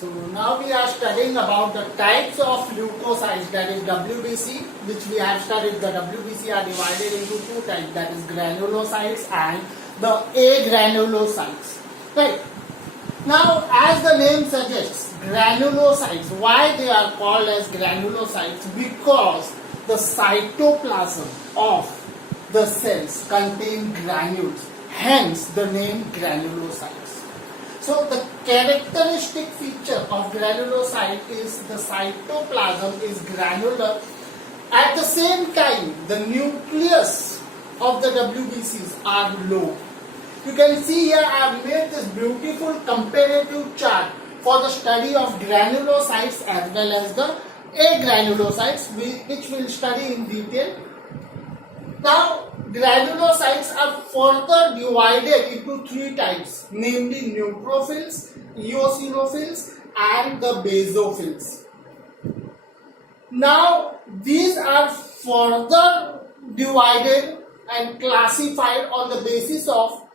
So now we are studying about the types of leukocytes, that is WBC, which we have studied. The WBC are divided into two types, that is granulocytes and the agranulocytes. Right. Now, as the name suggests, granulocytes, why they are called as granulocytes? Because the cytoplasm of the cells contain granules, hence the name granulocytes. So the characteristic feature of granulocyte is the cytoplasm is granular. At the same time, the nucleus of the WBCs are low. You can see here I have made this beautiful comparative chart for the study of granulocytes as well as the agranulocytes, which we will study in detail. Now, granulocytes are further divided into three types, namely neutrophils, eosinophils and the basophils. Now, these are further divided and classified on the basis of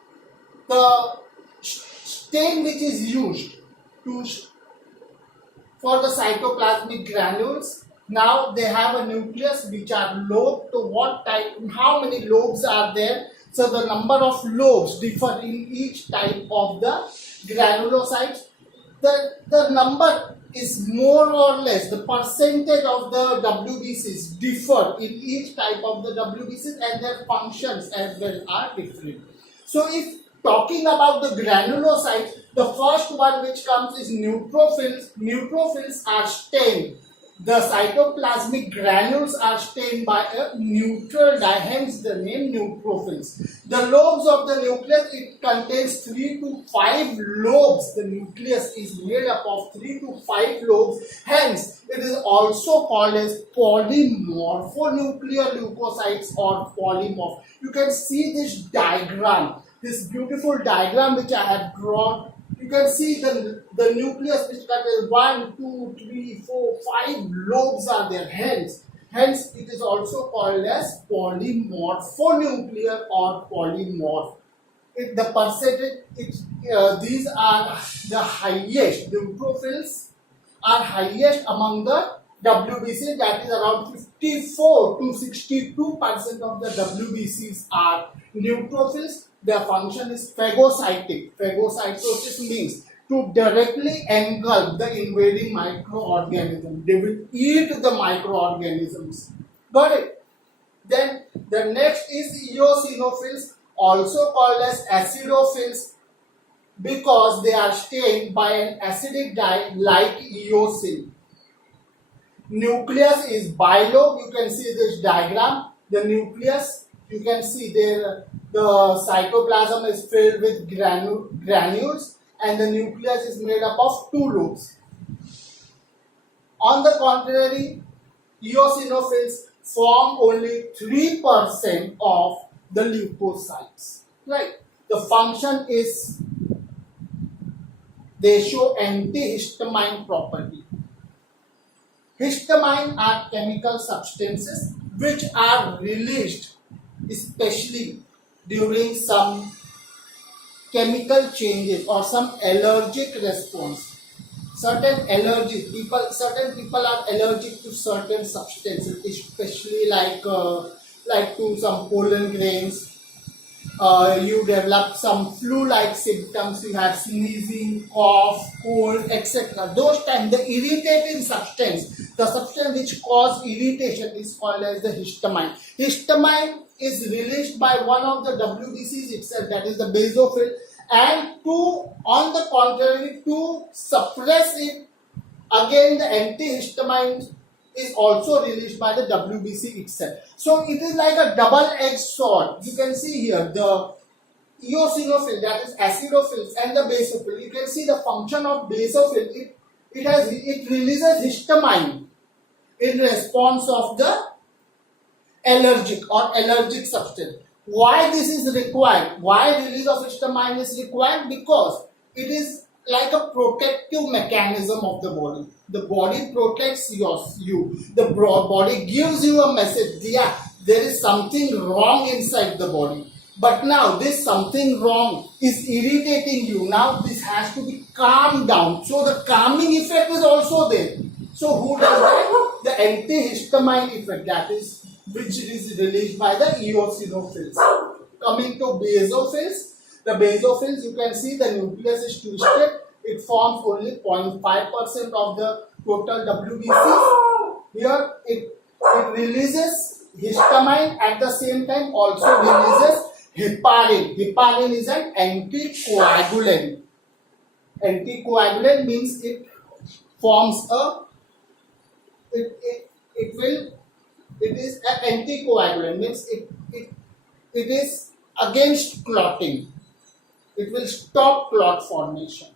the stain which is used for the cytoplasmic granules. Now they have a nucleus which are lobed to what type, how many lobes are there. So the number of lobes differ in each type of the granulocytes. The number is more or less, the percentage of the WBCs differ in each type of the WBCs and their functions as well are different. So if talking about the granulocytes, the first one which comes is neutrophils. Neutrophils are stained. The cytoplasmic granules are stained by a neutral dye, hence the name neutrophils. The lobes of the nucleus, it contains 3 to 5 lobes. The nucleus is made up of 3 to 5 lobes, hence it is also called as polymorphonuclear leukocytes or polymorph. You can see this diagram, this beautiful diagram which I have drawn. You can see the nucleus which contains 1, 2, 3, 4, 5 lobes are there. Hence it is also called as polymorphonuclear or polymorph. The percentage, these are the highest. The neutrophils are highest among the WBC, that is around 54 to 62% of the WBCs are neutrophils. Their function is phagocytic. Phagocytosis means to directly engulf the invading microorganism. They will eat the microorganisms. Got it? Then the next is eosinophils, also called as acidophils, because they are stained by an acidic dye like eosin. Nucleus is bilobe. You can see this diagram. The nucleus, you can see there the cytoplasm is filled with granules and the nucleus is made up of 2 lobes. On the contrary, eosinophils form only 3% of the leukocytes. Right? The function is they show antihistamine property. Histamine are chemical substances which are released especially during some chemical changes or some allergic response. Certain allergies, certain people are allergic to certain substances, especially like to some pollen grains. You develop some flu-like symptoms, you have sneezing, cough, cold, etc. Those times the irritating substance, the substance which cause irritation is called as the histamine. Histamine is released by one of the WBCs itself, that is the basophil, and on the contrary, to suppress it, again the antihistamine is also released by the WBC itself. So it is like a double-edged sword. You can see here the eosinophil, that is acidophils, and the basophil. You can see the function of basophil. It releases histamine in response of the allergic substance. Why this is required? Why release of histamine is required? Because it is like a protective mechanism of the body. The body protects you. The body gives you a message. Yeah, there is something wrong inside the body. But now this something wrong is irritating you. Now this has to be calmed down. So the calming effect is also there. So who does that? The antihistamine effect, that is which is released by the eosinophils. Coming to basophils, the basophils, you can see the nucleus is twisted. It forms only 0.5% of the total WBC. Here it releases histamine, at the same time also releases heparin. Heparin is an anticoagulant. Anticoagulant means it forms a it is an anticoagulant, means it is against clotting. It will stop clot formation.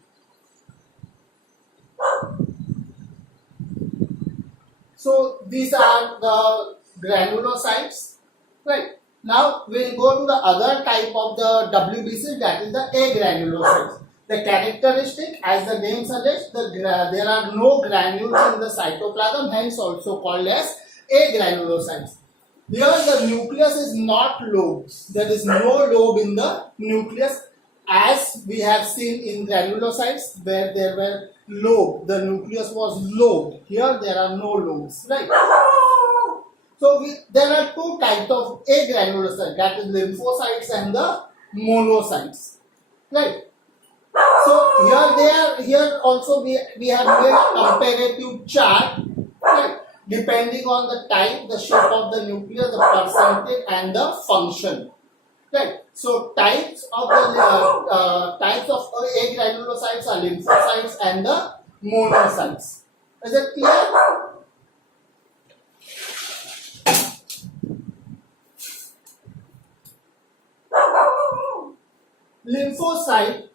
So these are the granulocytes, right? Now we will go to the other type of the WBC, that is the agranulocytes. The characteristic, as the name suggests, there are no granules in the cytoplasm, hence also called as agranulocytes. Here the nucleus is not lobed. There is no lobe in the nucleus, as we have seen in granulocytes where there were lobe. The nucleus was lobed. Here there are no lobes, right? So there are two types of agranulocytes, that is lymphocytes and the monocytes, right? So here also we have made a comparative chart, right? Depending on the type, the shape of the nucleus, the percentage and the function, right? So types of agranulocytes are lymphocytes and the monocytes. Is it clear? Lymphocyte,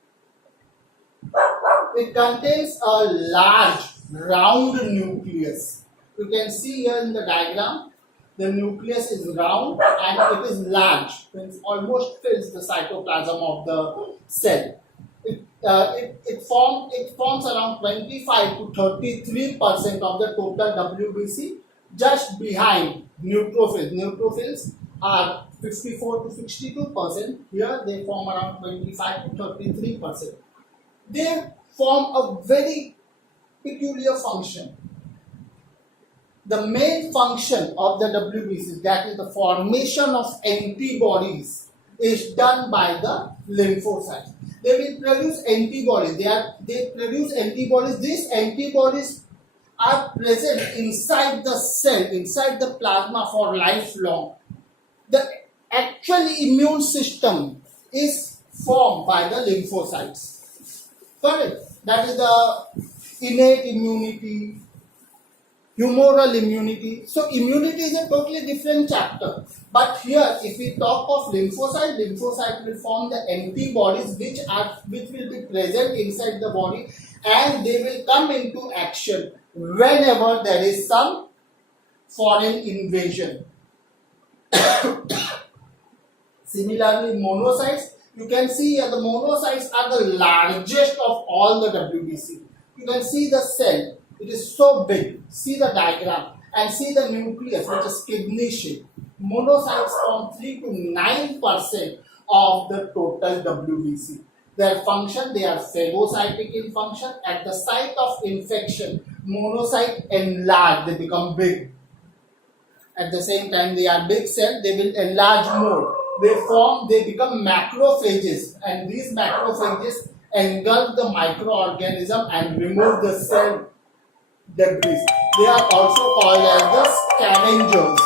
it contains a large round nucleus. You can see here in the diagram, the nucleus is round and it is large. It almost fills the cytoplasm of the cell. It forms around 25 to 33% of the total WBC, just behind neutrophils. Neutrophils are 54 to 62%. Here they form around 25 to 33%. They form a very peculiar function. The main function of the WBC, that is the formation of antibodies, is done by the lymphocytes. They will produce antibodies. They produce antibodies. These antibodies are present inside the cell, inside the plasma for lifelong. The actual immune system is formed by the lymphocytes. Correct? That is the innate immunity, humoral immunity. So immunity is a totally different chapter. But here, if we talk of lymphocyte, lymphocyte will form the antibodies which will be present inside the body, and they will come into action whenever there is some foreign invasion. Similarly, monocytes, you can see here the monocytes are the largest of all the WBC. You can see the cell, it is so big. See the diagram and see the nucleus, which is kidney shaped. Monocytes form 3 to 9% of the total WBC. Their function, they are phagocytic in function. At the site of infection, monocyte enlarge, they become big. At the same time, they are big cell, they will enlarge more. They become macrophages, and these macrophages engulf the microorganism and remove the cell debris. They are also called as the scavengers.